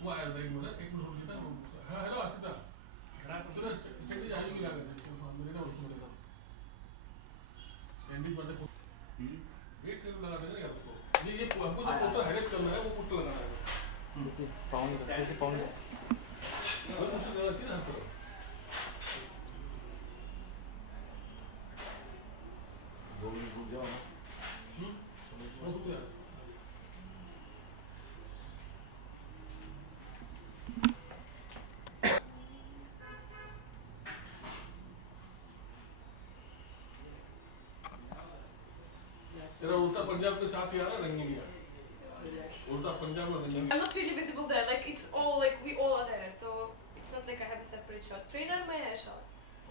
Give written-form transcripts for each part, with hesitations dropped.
एक minute hold कीता hello आसिता चलो स्टडी आने की लागत है मेरे ना उसको लेता स्टैंडिंग पर देखो वेट सेकंड लगा देगा यार उसको ये हमको जो पोस्टर हेडेक करना है वो पोस्टर लगाना है देखिए पाउंड वो पोस्टर लगा चाहिए ना हमको दो मिनट रुक जाओ ना रुक जाओ तेरा उड़ता पंजाब के साथ यार रंगीन यार उड़ता पंजाब और रंगीन I'm not really visible there, like it's all like we all are there, so it's not like I have a separate shot. Trailer में है shot.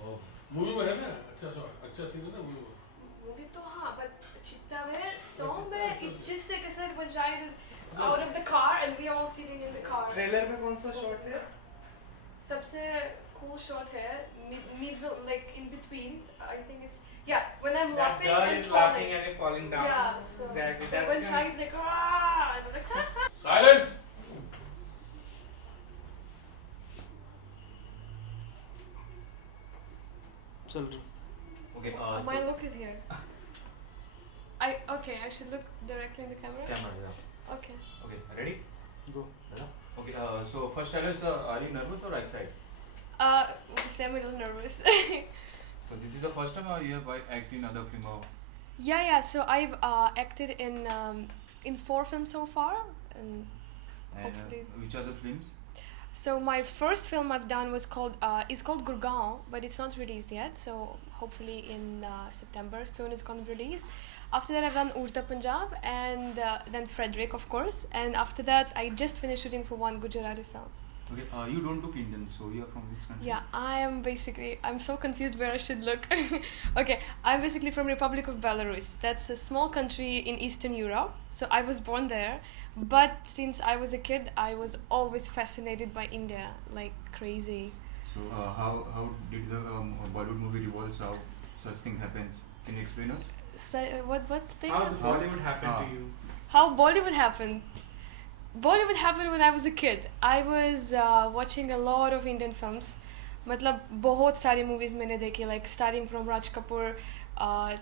Oh, मूवी में है ना अच्छा सीन है ना मूवी तो हाँ, but चित्ता में song में it's just like I said when Jahid is out of the car and we are all sitting in the car. Trailer में कौन सा shot है? सबसे cool shot है middle like in between. I think it's when I'm that laughing girl and is falling. laughing and falling down. Yeah, so exactly. Like when Shahid like I'm like Silence. Okay. my look is here. I should look directly in the camera. Yeah. Okay. Okay. Ready? Go. Okay. So first tell us, are you nervous or excited? Obviously I'm a little nervous. So this is the first time or you have acted in other film? Yeah. So I've acted in 4 films so far, and hopefully. Which are the films? So my first film I've done was called Gurgaon, but it's not released yet. So hopefully in September soon it's gonna be released. After that I've done Udta Punjab and then Fredrick, of course. And after that I just finished shooting for one Gujarati film. Okay. You don't look Indian, so you are from which country? Yeah, I'm so confused where I should look. Okay, I'm basically from Republic of Belarus. That's a small country in Eastern Europe. So I was born there, but since I was a kid, I was always fascinated by India, like crazy. So how did the Bollywood movie revolves? How such thing happens? Can you explain us? So what's the thing? How Bollywood happened to you? How Bollywood happened? Bollywood happened when I was a kid. I was watching a lot of Indian films. मतलब बहुत सारी movies मैंने देखी, like starting from Raj Kapoor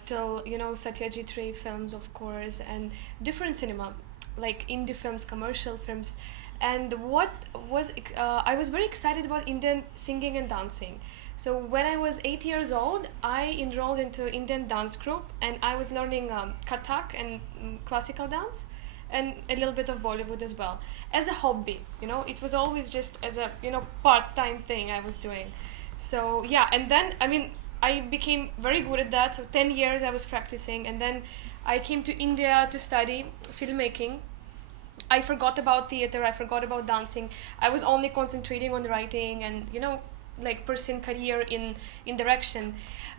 till Satyajit Ray films, of course, and different cinema, like indie films, commercial films. And I was very excited about Indian singing and dancing. So when I was 8 years old, I enrolled into Indian dance group, and I was learning Kathak and classical dance, and a little bit of Bollywood as well, as a hobby. It was always just as a part-time thing I was doing. So and then I became very good at that. So 10 years I was practicing, and then I came to India to study filmmaking. I forgot about theater, I forgot about dancing. I was only concentrating on writing and pursuing career in direction.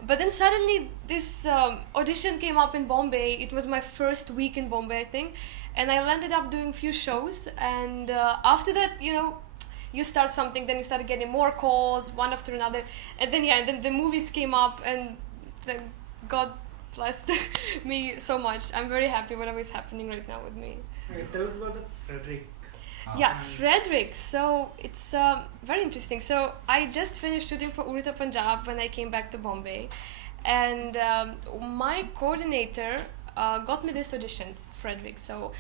But then suddenly this audition came up in Bombay. It was my first week in Bombay, I think, and I ended up doing few shows. And after that, you start something, then you start getting more calls one after another, and then the movies came up, and God blessed me so much. I'm very happy whatever is happening right now with me. Okay, tell us about the Fredrick. Fredrick. So it's very interesting. So I just finished shooting for Udta Punjab when I came back to Bombay, and my coordinator got me this audition, Fredrick. So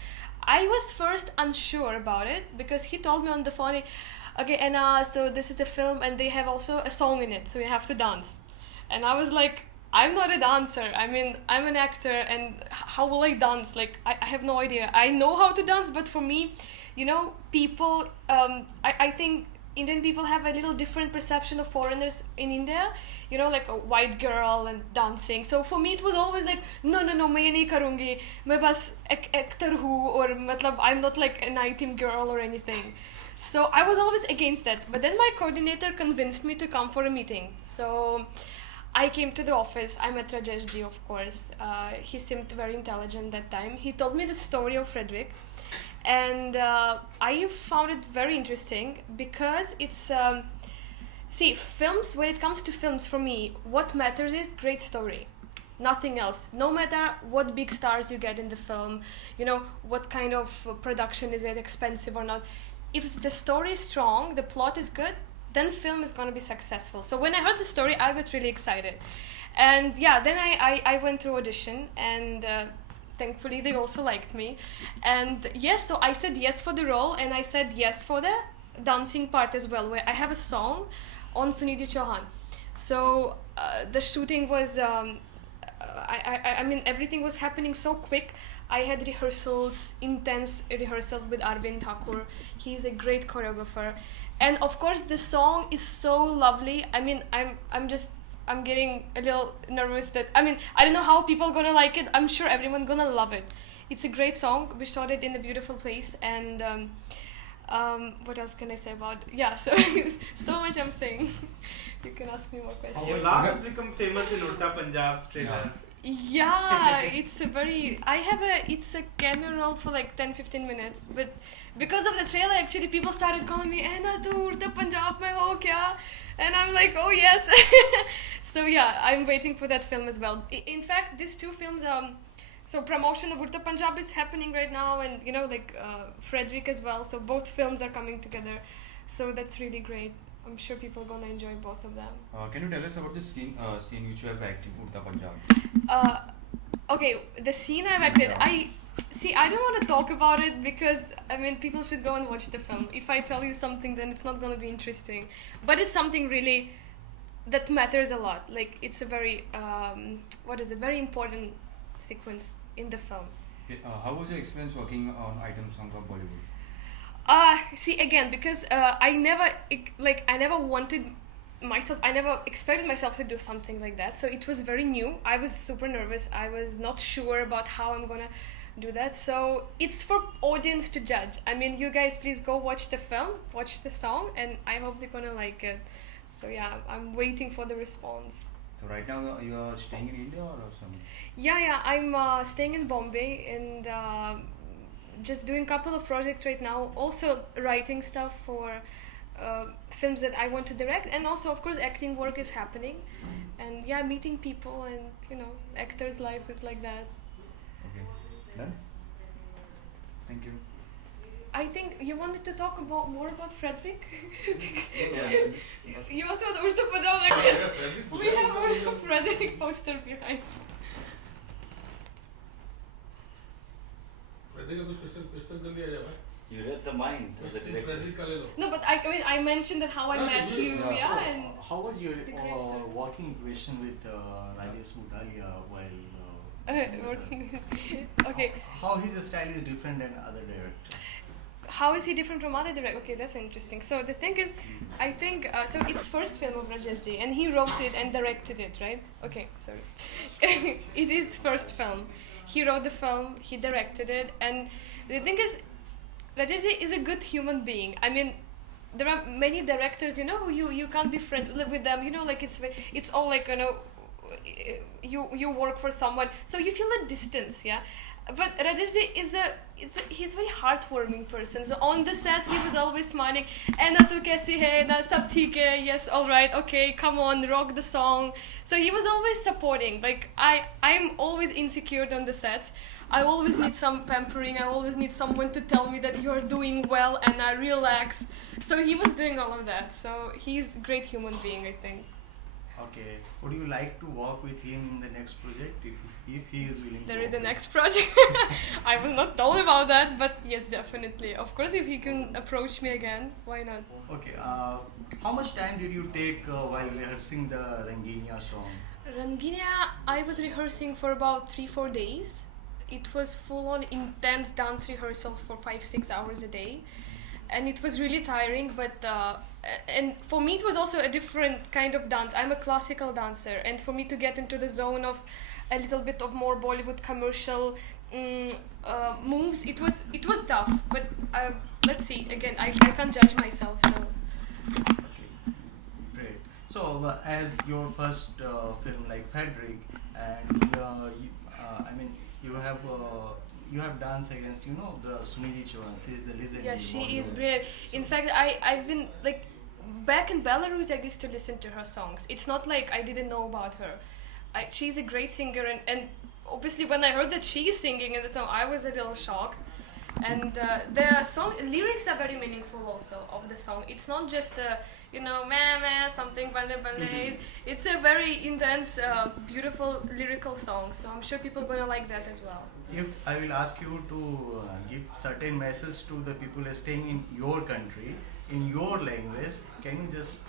I was first unsure about it because he told me on the phone, okay, Anna, so this is a film and they have also a song in it, so you have to dance. And I was like, I'm not a dancer. I'm an actor, and how will I dance? Like, I have no idea. I know how to dance, but for me, people, I think Indian people have a little different perception of foreigners in India, like a white girl and dancing. So for me, it was always like, no, मैं ये नहीं करूँगी, मैं बस एक actor हूँ, और मतलब I'm not like a night team girl or anything. So I was always against that. But then my coordinator convinced me to come for a meeting. So I came to the office. I met Rajesh ji, of course. He seemed very intelligent that time. He told me the story of Fredrick. And I found it very interesting because it's... films, when it comes to films, for me, what matters is great story. Nothing else. No matter what big stars you get in the film, what kind of production is it, expensive or not. if the story is strong, the plot is good, then film is going to be successful. So when I heard the story, I got really excited. And yeah, then I went through audition, and thankfully they also liked me. And yes, so I said yes for the role, and I said yes for the dancing part as well, where I have a song on Sunidhi Chauhan. So the shooting was, I mean, everything was happening so quick. I had rehearsals, intense rehearsals with Arvind Thakur. He's a great choreographer. And of course, the song is so lovely. I mean, I'm getting a little nervous that, I mean, I don't know how people gonna like it. I'm sure everyone gonna love it. It's a great song. We shot it in a beautiful place, and what else can I say about? Yeah, so so much I'm saying. You can ask me more questions. Love has become famous in Udta Punjab's trailer. Yeah, it's it's a cameo role for like 10-15 minutes, but because of the trailer, actually people started calling me, "Anna, tu Udta Punjab mein ho kya?" And I'm like, "Oh yes." So yeah, I'm waiting for that film as well. In fact, these two films, so promotion of Udta Punjab is happening right now, and you know, like Fredrick as well. So both films are coming together, so that's really great. I'm sure people are gonna enjoy both of them. Can you tell us about the scene which you have acted in Udta Punjab? Okay, the scene I've acted, I don't want to talk about it because, I mean, people should go and watch the film. If I tell you something, then it's not going to be interesting. But it's something really that matters a lot. Like, it's a very, very important sequence in the film. How was your experience working on item songs of Bollywood? See, again, because I never wanted myself, I never expected myself to do something like that. So it was very new. I was super nervous. I was not sure about how I'm gonna do that. So it's for audience to judge. I mean, you guys please go watch the film, watch the song, and I hope they're gonna like it. So yeah, I'm waiting for the response. So right now you are staying in India or something? Yeah, I'm staying in Bombay, and just doing a couple of projects right now. Also writing stuff for films that I want to direct, and also of course acting work is happening, and yeah, meeting people, and you know, actors' life is like that. Okay, done. Thank you. I think you want me to talk more about Fredrick? You also want Udta Punjab actor. We have a Fredrick poster behind. Fredrick का कुछ question कर लिया जाए भाई. You read the mind of the director. Fredrick का ले लो. No, but I mean, I mentioned that how I met you, yeah, so and how was your the great stuff. working equation with Rajesh Mutalia while okay. How his style is different than other directors? How is he different from other directors? Okay, that's interesting. So the thing is, I think, so it's first film of Rajesh ji, and he wrote it and directed it, right? Okay, sorry. It is first film. He wrote the film, he directed it, and the thing is, Rajesh ji is a good human being. I mean, there are many directors, you know, who you can't be friends with them, you know, like it's all like, you know, you work for someone, so you feel a distance, yeah. But Rajesh ji he's a very heartwarming person. So on the sets he was always smiling. "Anna, tu kaisi hai? Na sab theek hai? Yes, all right, okay, come on, rock the song." So he was always supporting. Like I'm always insecure on the sets. I always need some pampering. I always need someone to tell me that you're doing well and I relax. So he was doing all of that. So he's a great human being, I think. Okay. Would you like to work with him in the next project if he is willing There to? is a next project. I will not tell about that, but yes, definitely. Of course, if he can approach me again, why not? Okay. How much time did you take while rehearsing the Ranginia song? Ranginia, I was rehearsing for about 3-4 days. It was full-on intense dance rehearsals for 5-6 hours a day. And it was really tiring, but and for me it was also a different kind of dance. I'm a classical dancer, and for me to get into the zone of a little bit of more Bollywood commercial moves, it was tough. But let's see. Again, I can't judge myself. So. Okay, great. So as your first film like Fredrick, and I mean you have danced against, you know, the Sunidhi Chauhan. She is the legend. Yeah, in she Bollywood. is brilliant. In fact, I've been like back in Belarus. I used to listen to her songs. It's not like I didn't know about her. She's a great singer, and obviously when I heard that she's singing in the song, I was a little shocked. and the song lyrics are very meaningful also of the song. It's not just meh meh something bale bale. It's a very intense, beautiful lyrical song. So I'm sure people are gonna like that as well. If I will ask you to give certain message to the people staying in your country in your language, can you just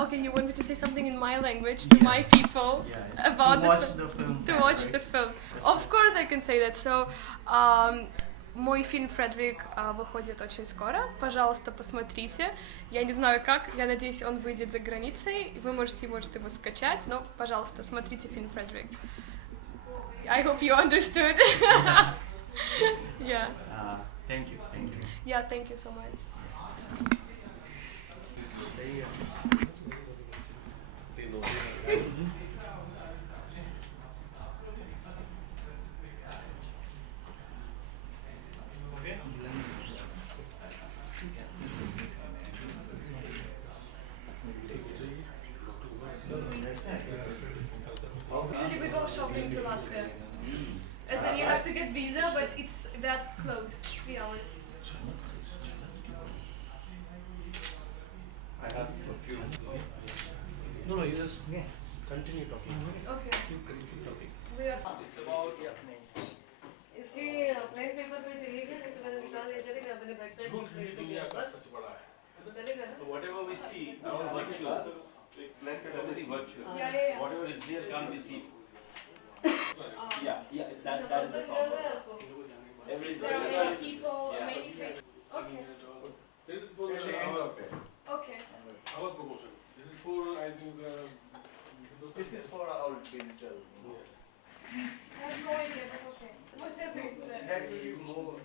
Okay, you want me to say something in my language to my people about to watch the film? To watch the film. Of course I can say that. So, мой фильм «Fredrick» выходит очень скоро. Пожалуйста, посмотрите. Я не знаю как, я надеюсь, он выйдет за границей. Вы можете его скачать, но, пожалуйста, смотрите фильм «Fredrick». I hope you understood. Yeah. Thank you. Yeah, thank you so much. सही है. Usually we go shopping to Latvia. And then you have to get visa, but it's that close, to be honest. I have a few. No, you just continue talking. Okay. Keep talking. We are. It's about इसके plain paper पे चलिए क्या नहीं तो मैंने निकाल लिया चलेगा मैंने बैक साइड झूठ नहीं दुनिया का सच बड़ा है चलेगा ना So whatever we see, our virtual, it's everything virtual. Yeah. Whatever is real can't be seen. That is the चल song. रहा है आपको Everything There are virtual many is, people, yeah. many faces. Okay. This is for Okay. our promotion. This is for I think this is for our digital. I have no idea, but okay. Whatever is there. That will be more